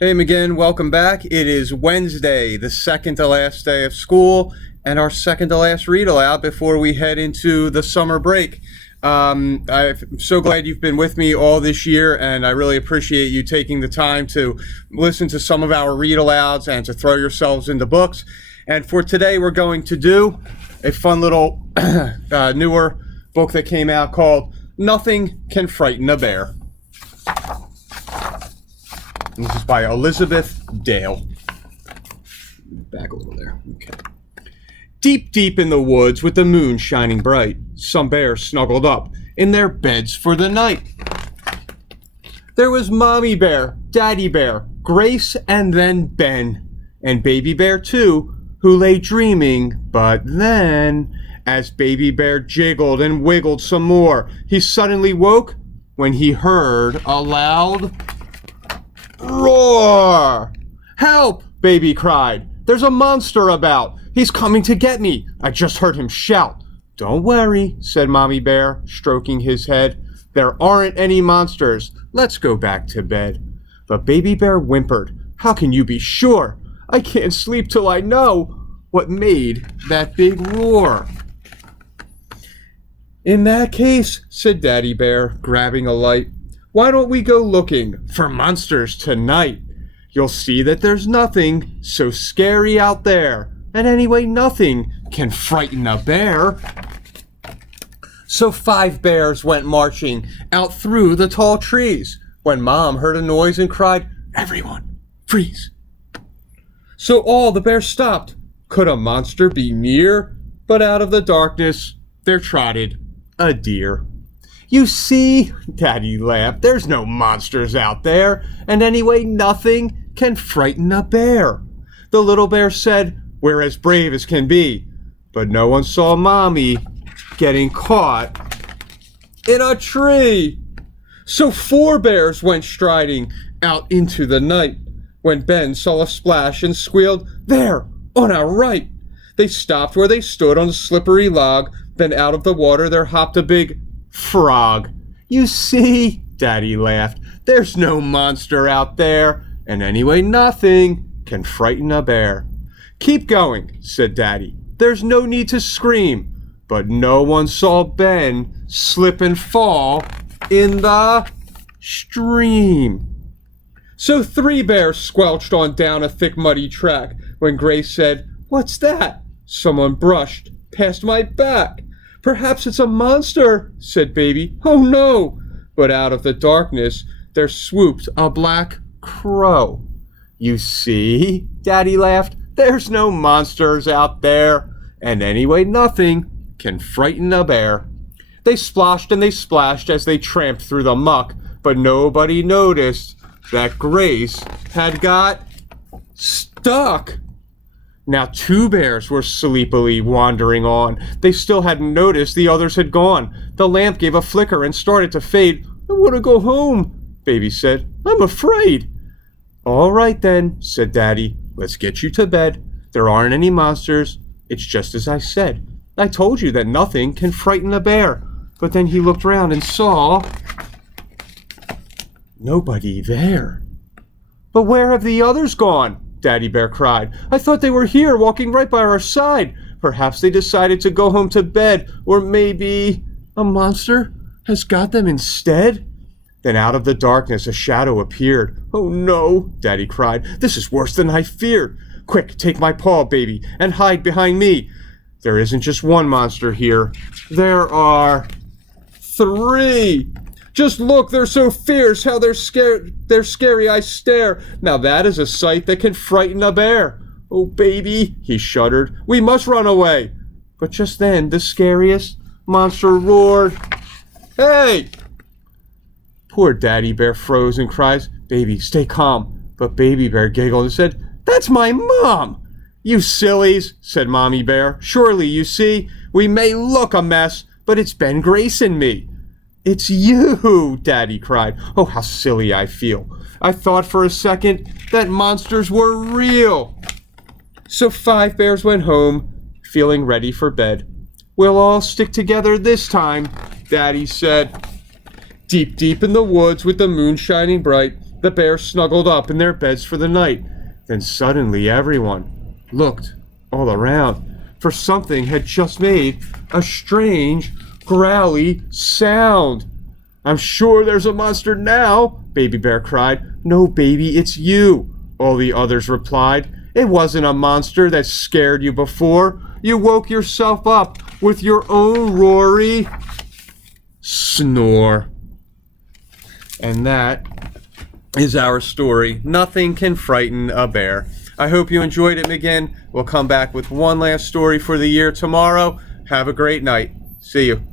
Hey again, welcome back. It is Wednesday, the second to last day of school, and our second to last read aloud before we head into the summer break. I'm so glad you've been with me all this year, and I really appreciate you taking the time to listen to some of our read alouds and to throw yourselves into books. And for today, we're going to do a fun little newer book that came out called Nothing Can Frighten a Bear. This is by Elizabeth Dale. Back a little there. Okay. Deep, deep in the woods with the moon shining bright, some bears snuggled up in their beds for the night. There was Mommy Bear, Daddy Bear, Grace, and then Ben, and Baby Bear too, who lay dreaming. But then, as Baby Bear jiggled and wiggled some more, he suddenly woke when he heard a loud roar! Help! Baby cried. There's a monster about. He's coming to get me. I just heard him shout. Don't worry, said Mommy Bear, stroking his head. There aren't any monsters. Let's go back to bed. But Baby Bear whimpered. How can you be sure? I can't sleep till I know what made that big roar. In that case, said Daddy Bear, grabbing a light, why don't we go looking for monsters tonight? You'll see that there's nothing so scary out there. And anyway, nothing can frighten a bear. So 5 bears went marching out through the tall trees when Mom heard a noise and cried, Everyone, freeze. So all the bears stopped. Could a monster be near? But out of the darkness there trotted a deer. You see, Daddy laughed, there's no monsters out there, and anyway, nothing can frighten a bear. The little bear said, we're as brave as can be, but no one saw Mommy getting caught in a tree. So 4 bears went striding out into the night when Ben saw a splash and squealed, there, on our right. They stopped where they stood on a slippery log, then out of the water there hopped a big frog. You see, Daddy laughed, there's no monster out there, and anyway, nothing can frighten a bear. Keep going, said Daddy. There's no need to scream. But no one saw Ben slip and fall in the stream. So 3 bears squelched on down a thick muddy track when Grace said, what's that? Someone brushed past my back. Perhaps it's a monster, said Baby. Oh no! But out of the darkness there swooped a black crow. You see, Daddy laughed, there's no monsters out there, and anyway, nothing can frighten a bear. They splashed and they splashed as they tramped through the muck, but nobody noticed that Grace had got stuck. Now 2 bears were sleepily wandering on. They still hadn't noticed the others had gone. The lamp gave a flicker and started to fade. I want to go home, Baby said. I'm afraid. All right then, said Daddy. Let's get you to bed. There aren't any monsters. It's just as I said. I told you that nothing can frighten a bear. But then he looked round and saw nobody there. But where have the others gone? Daddy Bear cried. I thought they were here, walking right by our side. Perhaps they decided to go home to bed, or maybe a monster has got them instead? Then out of the darkness a shadow appeared. Oh no, Daddy cried. This is worse than I feared. Quick, take my paw, Baby, and hide behind me. There isn't just one monster here. There are 3. Just look, they're so fierce, how they're scary, I stare. Now that is a sight that can frighten a bear. Oh, Baby, he shuddered, we must run away. But just then, the scariest monster roared, Hey! Poor Daddy Bear froze and cries, Baby, stay calm. But Baby Bear giggled and said, That's my mom! You sillies, said Mommy Bear. Surely, you see, we may look a mess, but it's Ben, Grace, and me. It's you, Daddy cried. Oh, how silly I feel. I thought for a second that monsters were real. So 5 bears went home, feeling ready for bed. We'll all stick together this time, Daddy said. Deep, deep in the woods with the moon shining bright, The bears snuggled up in their beds for the night. Then suddenly everyone looked all around, for something had just made a strange, growly sound. "I'm sure there's a monster now," Baby Bear cried. "No, baby, it's you," all the others replied. "It wasn't a monster that scared you before. You woke yourself up with your own roary snore." And that is our story. Nothing can frighten a bear. I hope you enjoyed it, McGinn. We'll come back with one last story for the year tomorrow. Have a great night. See you.